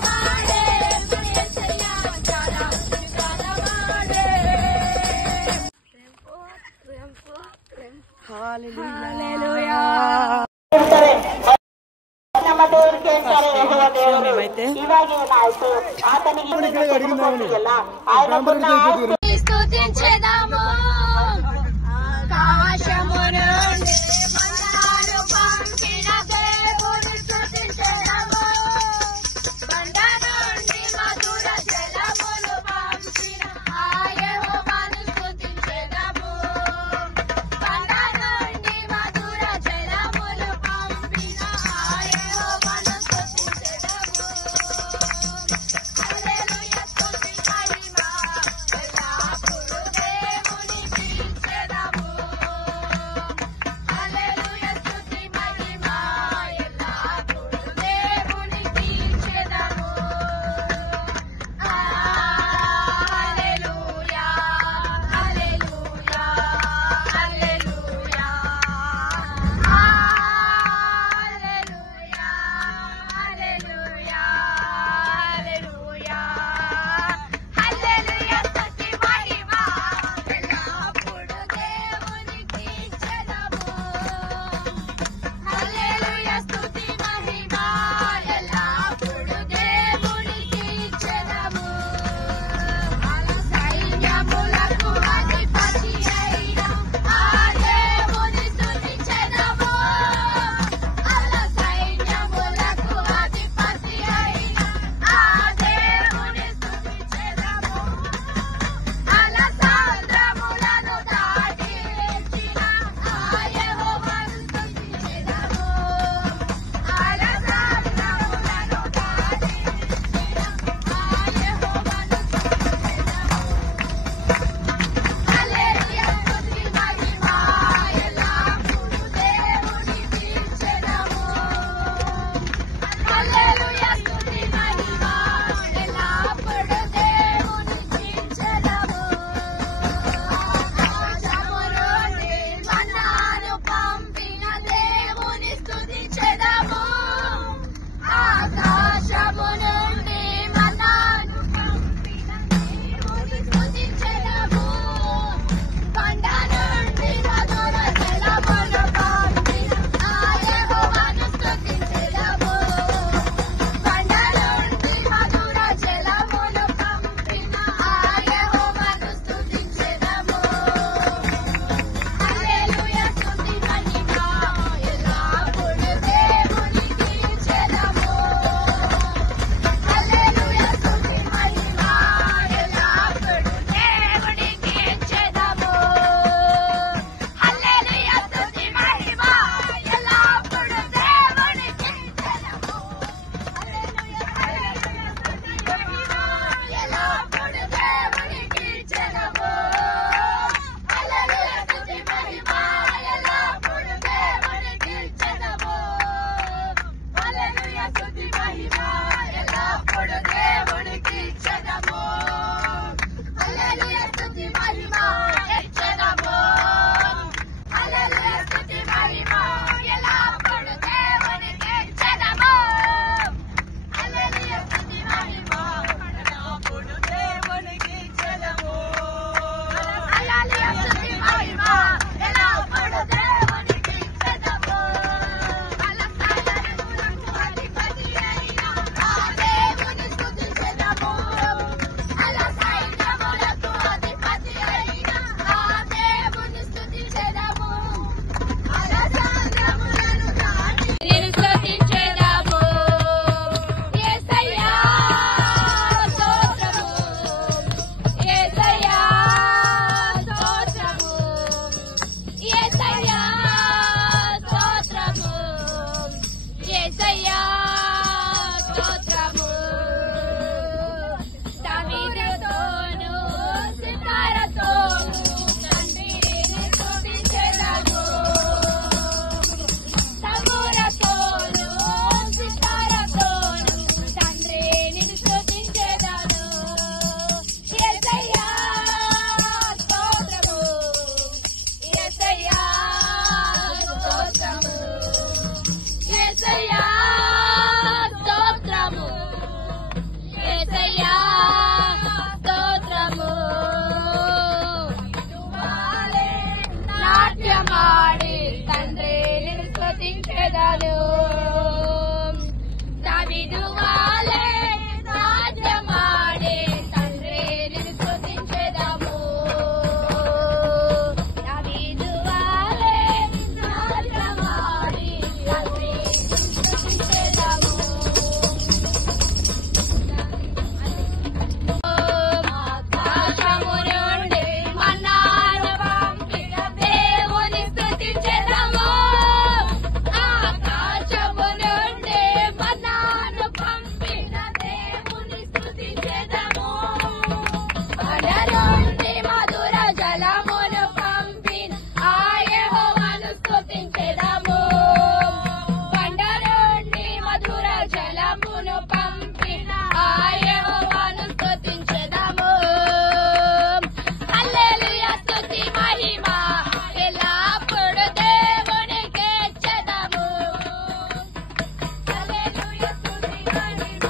హల్లెలూయా ನಮ್ಮ ದೇವರಿಗೆ ಹೇಳ್ತಾರೆ ಯೆಹೋವ ದೇವರು ಇವಾಗಿನಾಯ್ತು ಆತನಿಗೆ ಅಡಿಗಿಲ್ಲ ఆయన స్తుతించెదము ఆకాశము నుండి మన్నాను పంపిన దేవుని స్తుతించెదము బండ నుండి మధుర జలములు పంపిన ఆ యెహోవాను స్తుతించెదము బండ నుండి మధుర జలములు పంపిన ఆ యెహోవాను స్తుతించెదము హల్లెలూయా స్తుతి మహిమ ఎల్లప్పుడూ దేవునికి ఇచ్చెదము హల్లెలూయా స్తుతి మహిమ ఎల్లప్పుడూ దేవునికి ఇచ్చెదము హల్లెలూయా హల్లెలూయా హల్లెలూయా హల్లెలూయా హల్లెలూయా హల్లెలూయా హల్లెలూయా స్తుతి మహిమ ఎల్లప్పుడూ దేవునికి ఇచ్చెదము హల్లెలూయా స్తుతి మహిమ ఎల్లప్పుడూ దేవునికి ఇచ్చెదము సైన్యములకు అధిపతి అయిన ఆ దేవుని స్తుతించెదము సైన్యములకు అధిపతి అయిన ఆ దేవుని స్తుతించెదము సాంద్రములను దాటి లేచిన ఆ యెహోవాను స్తుతించెదము సాంద్రములను దాటి లేచిన ఆ యెహోవాను స్తుతించెదము హల్లెలూయా స్తుతి మహిమ ఎల్లప్పుడూ దేవునికి ఇచ్చెదము హల్లెలూయా స్తుతి మహిమ ఎల్లప్పుడూ దేవునికి ఇచ్చెదము ఆకాశము నుండి మన్నాను పంపిన దేవుని స్తుతించెదము ఆకాశము నుండి మన్నాను పంపిన దేవుని స్తుతించెదము బండ నుండి మధుర జలములు పంపిన ఆ యెహోవాను స్తుతించెదము బండ నుండి మధుర జలములు పంపిన ఆ యెహోవాను స్తుతించెదము హల్లెలూయా స్తుతి మహిమ ఎల్లప్పుడూ దేవునికి ఇచ్చెదము హల్లెలూయా స్తుతి మహిమ ఎల్లప్పుడూ దేవునికి ఇచ్చెదము హల్లెలూయా స్తుతి మహిమ ఎల్లప్పుడూ దేవునికి ఇచ్చెదము హల్లెలూయా హల్లెలూయా స్తుతి మహిమ ఎల్లప్పుడూ దేవునికి ఇచ్చెదము హల్లెలూయా స్తుతి మహిమ ఎల్లప్పుడూ దేవునికి ఇచ్చెదము హల్లెలూయా స్తుతి మహిమ ఎల్లప్పుడూ దేవునికి ఇచ్చెదము హల్లెలూయా స్తుతి మహిమ ఇచ్చెదము హల్లెలూయా స్తుతి మహిమ ఎల్లప్పుడూ దేవునికి ఇచ్చెదము హల్లెలూయా స్తుతి మహిమ ఎల్లప్పుడూ దేవునికి ఇచ్చెదము హల్లెలూయా స్తుతి మహిమ ఎల్లప్పుడూ దేవునికి ఇచ్చెదము సైన్యములకు అధిపతి అయిన ఆ దేవుని స్తుతించెదము సైన్యములకు అధిపతి అయిన ఆ దేవుని స్తుతించెదము సాంద్రములను దాటి నిన్ను స్తుతించెదము యేసయ్యా స్తోత్రము యేసయ్యా స్తోత్రము యేసయ్యా స్తోత్రము యేసయ్యా స్తోత్రము దావీదుతోను సితారతోను తండ్రిని స్తుతించెదము తంబురతోను సితారతోను తండ్రిని స్తుతించెదను యేసయ్యా స్తోత్రము యేసయ్యా స్తోత్రము యేసయ్యా స్తోత్రము యేసయ్యా స్తోత్రము నాట్యమాడి చేసేదను దావీదు వాలే రాజ్యమాడే తండ్రి నిన్ను స్తుతించెదము దావీదు వాలే రాజ్యమాడే తండ్రి నిన్ను స్తుతించెదము ఆకాశము నుండి మన్నాను పంపిన దేవుని స్తుతించెదము ఆకాశము నుండి మన్నాను పంపిన దేవుని స్తుతించెదము కొండ నుండి మధుర జలమును పంపిన ఆ యెహోవాను స్తుతించెదము కొండ నుండి మధుర జలమును పంపిన ఆ యెహోవాను స్తుతించెదము హల్లెలూయా స్తుతి మహిమ ఎల్లప్పుడు దేవునికే ఇచ్చెదము హల్లెలూయా స్తుతి మహిమ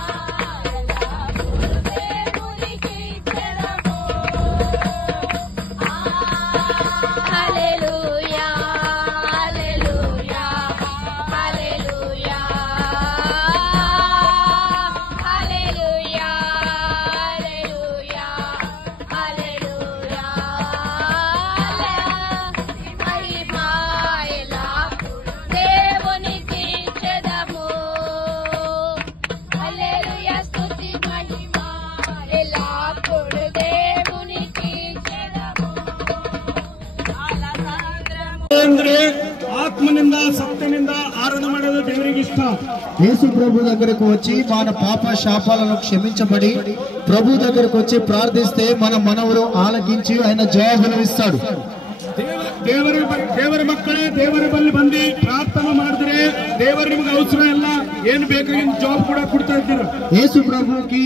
ఎల్లప్పుడు దేవునికే ఇచ్చెదము హల్లెలూయా హల్లెలూయా హల్లెలూయా హల్లెలూయా హల్లెలూయా మహిమ ఎల్లప్పుడు దేవునికి ఇచ్చెదము హల్లెలూయా స్తుతి మహిమ ఎల్లప్పుడు దేవునికి ఇచ్చెదము ಅಂದ್ರೆ ఆత్మనింద సత్యనింద ఆరాధన ಮಾಡೋದು ದೇವರಿಗೆ ಇಷ್ಟ. యేసు ప్రభు దగ్గరకు వచ్చి మన పాప శాపాలను క్షమించబడి ప్రభు దగ్గరకు వచ్చి ప్రార్థిస్తే మన మనవరు ఆలకించి ఆయన జవాబులు ఇస్తాడు. ದೇವರ ಮಕ್ಕಳೇ ದೇವರ ಬಳಿ ಬಂದು ಪ್ರಾರ್ಥನೆ ಮಾಡಿದ್ರೆ ದೇವರು ನಿಮ್ಗೆ ಅವಸರ ಎಲ್ಲ ಏನು ಬೇಕಾಗಿನ ಜಾಬ್ ಕೂಡ ಕೊಡ್ತಾ ಇದ್ದೀರಾ. యేసు ప్రభుకి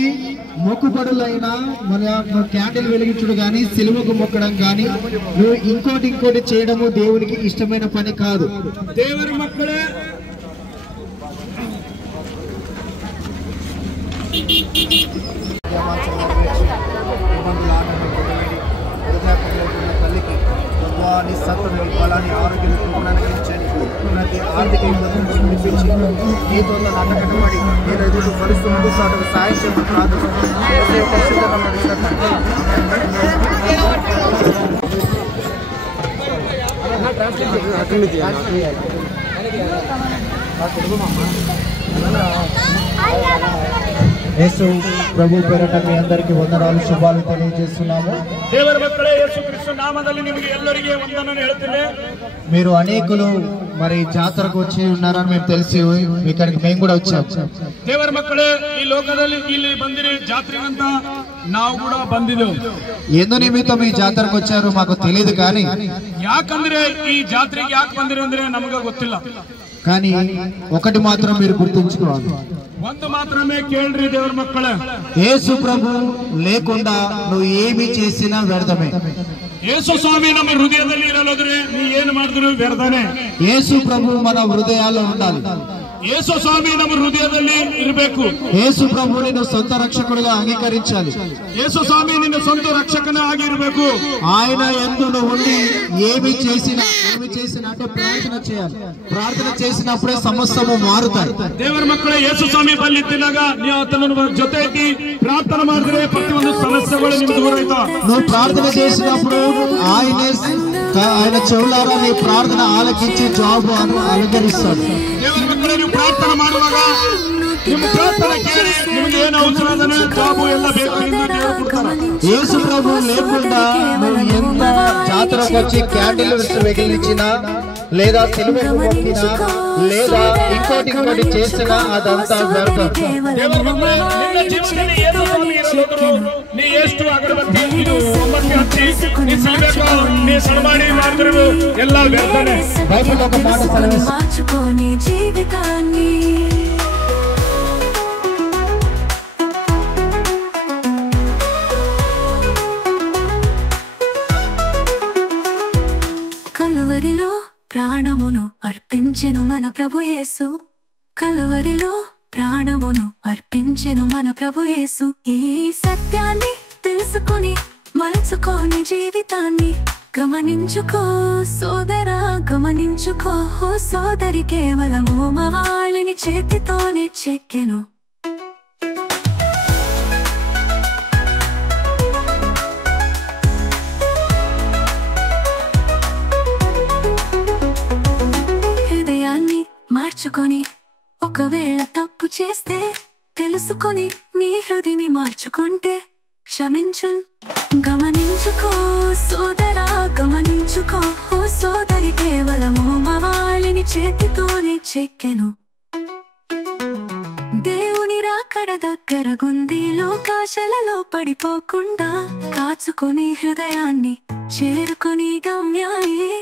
మొక్కుబడులైన మన క్యాండిల్ వెలిగించడం గాని సిలువకు మొక్కడం గాని నువ్వు ఇంకోటి చేయడము దేవునికి ఇష్టమైన పని కాదు. ದೇವರ ಮಕ್ಕಳೇ తల్లికి భగవాని సత్తుని బలాన్ని ఆరోగ్యం ప్రతి ఆర్థిక ఇబ్బందులను విడిపించి నీతో నాటకబడి నేను ఎదురు పరిస్థితులకు సాధకు సాయం చేయడం యేసు ప్రభు పేరట మీ అందరికీ వందనాలు శుభాలు తెలియజేస్తున్నాము. ದೇವರ ಮಕ್ಕಳೇ ಯೇಸು ಕ್ರಿಸ್ತ ನಾಮದಲ್ಲಿ ನಿಮಗೆ ಎಲ್ಲರಿಗೆ ವಂದನೆಯನ್ನು ಹೇಳ್ತೇನೆ. మీరు అనేకులు మరి జాతరకు వచ్చి ఉన్నారని మేము తెలిసి ఇక్కడికి మేము కూడా వచ్చాం. ದೇವರ ಮಕ್ಕಳೇ ಈ ಲೋಕದಲ್ಲಿ ಇಲ್ಲಿ ಬಂದಿರಿ ಜಾತ್ರೆಗಂತ ನಾವು ಕೂಡ ಬಂದಿದ್ದೆವು. ఎందు నిమిత్తం ఈ జాతరకు వచ్చారు మాకు తెలియదు కానీ ಯಾಕಂದ್ರೆ ಈ ಜಾತ್ರೆಗೆ ಯಾಕೆ ಬಂದಿರಿ ಅಂದ್ರೆ ನಮಗೆ ಗೊತ್ತಿಲ್ಲ. కానీ ఒకటి మాత్రం మీరు గుర్తుంచుకోవాలి, ಒಂದು ಮಾತ್ರమే ಕೇಳ್ರಿ ದೇವರ ಮಕ್ಕಳೇ, యేసు ప్రభు లేకుండా నువ్వు ఏమి చేసినా వ్యర్థమే. ಯೇಸು ಸ್ವಾಮಿ ನಮ್ಮ ಹೃದಯದಲ್ಲಿ ಇರಲಾದ್ರೆ ನೀ ಏನು ಮಾಡಿದ್ರು ವ್ಯರ್ಥನೇ. యేసు ప్రభు మన హృదయాల్లో ఉండాలి. ಯೇಸು ಸ್ವಾಮಿ ನಮ್ಮ ಹೃದಯದಲ್ಲಿ ಇರಬೇಕು. యేసు ప్రభు నిన్ను సొంత రక్షకుడిగా అంగీకరించాలి. ಯೇಸು ಸ್ವಾಮಿ ನಿನ್ನ ಸ್ವಂತ ರಕ್ಷಕನೇ ಆಗಿರಬೇಕು. ఆయన యందు నువ్వు ఉండి ఏమి చేసినా అంటే ప్రార్థన చేయాలి. ప్రార్థన చేసినప్పుడే సమస్తము మారుతాయి. ದೇವರ ಮಕ್ಕಳೇ ಯೇಸು ಸ್ವಾಮಿ ಬಳಿ ಇದ್ದಾಗ ನೀವು ಆತನ ಜೊತೆ ಇದ್ದು ಪ್ರಾರ್ಥನೆ ಮಾಡಿದ್ರೆ ಪ್ರತಿಯೊಂದು ಸಮಸ್ಯೆಗಳು ನಿಮ್ಗೆ ದೂರ ಆಯ್ತಾ. నువ్వు ప్రార్థన చేసినప్పుడు ఆయన చెవులారా నీ ప్రార్థన ఆలకించి జాబు అనుగ్రహిస్తాడు. ದೇವರ ಮಕ್ಕಳೇ ನೀವು ಪ್ರಾರ್ಥನೆ ಮಾಡುವಾಗ ನಿಮ್ಮ ಪ್ರಾರ್ಥನೆ ಕೇಳಿ ನಿಮಗೆ ಏನು ಅವಸರ ಅದನ್ನ ಜಾಬು ಎಲ್ಲ ಬೇಕು ಎಂದು ದೇವರು ಕೊಡ್ತಾರೆ. యేసు ప్రభు లేకుండా నువ్వు ఎంత జాతరకు వచ్చి క్యాండిల్ వెలిగించినా లేదా సిలువకు మొక్కినా లేదా ఇంకోటి చేసినా అదంతా వ్యర్థం. ದೇವರ ಮಕ್ಕಳೇ ನಿನ್ನ ಜೀವನದಲ್ಲಿ ಏನು ಸ್ವಾಮಿ ಇರಲಾದರೂ ನೀ ಎಷ್ಟು ಅಗರಬತ್ತಿ ಇದು ಮೊಂಬತ್ತಿ ಹಚ್ಚಿ ನೀ ಸಿಲುಬೇಕು ನೀ ಸನ್ಮಾಡಿ ಮಾಡಿದ್ರು ಎಲ್ಲ ವ್ಯರ್ಥನೇ. బైబిల్ ఒక మాట సెలవిస్తుంది, కలువరిలో ప్రాణమును అర్పించెను మన ప్రభు యేసు. కలువరిలో ప్రాణమును అర్పించెను మన ప్రభు యేసు. ఈ సత్యాన్ని తెలుసుకొని మలుచుకోని జీవితాన్ని గమనించుకో సోదరా గమనించుకో ఓ సోదరి కేవలము మవాళిని చేతితోనే చెక్కెను హృదయాన్ని మార్చుకొని ఒకవేళ తప్పు చేస్తే తెలుసుకొని నీ హృదయాన్ని మార్చుకుంటే క్షమించు గమనించుకో సోదరా గమనించుకో ఓ సోదరి కేవలము మవాళిని చేతితోనే చెక్కెను దేవుని రాకడ దగ్గరగుంది లోకాశలలో పడిపోకుండా కాచుకొని హృదయాన్ని చేరుకొని గమ్యాయే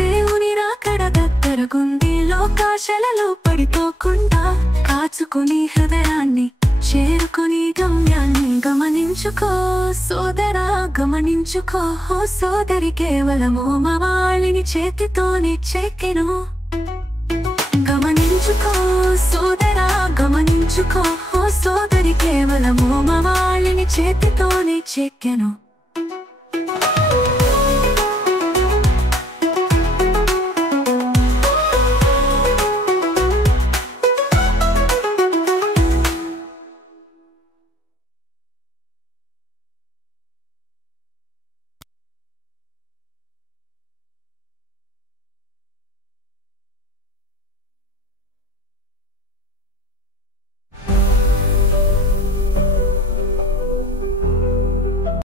దేవుని రాకడ దగ్గరగుంది లోకాశలలో పడిపోకుండా కాచుకొని హృదయాన్ని చేరుకొని గమ్యాన్ని గమనించుకో సోదరా గమనించుకో ఓ సోదరి కేవలము మవాళిని చేతితోనే చెక్కెను గమనించుకో సోదరా గమనించుకో ఓ సోదరి కేవలము మవాళిని చేతితోనే చెక్కెను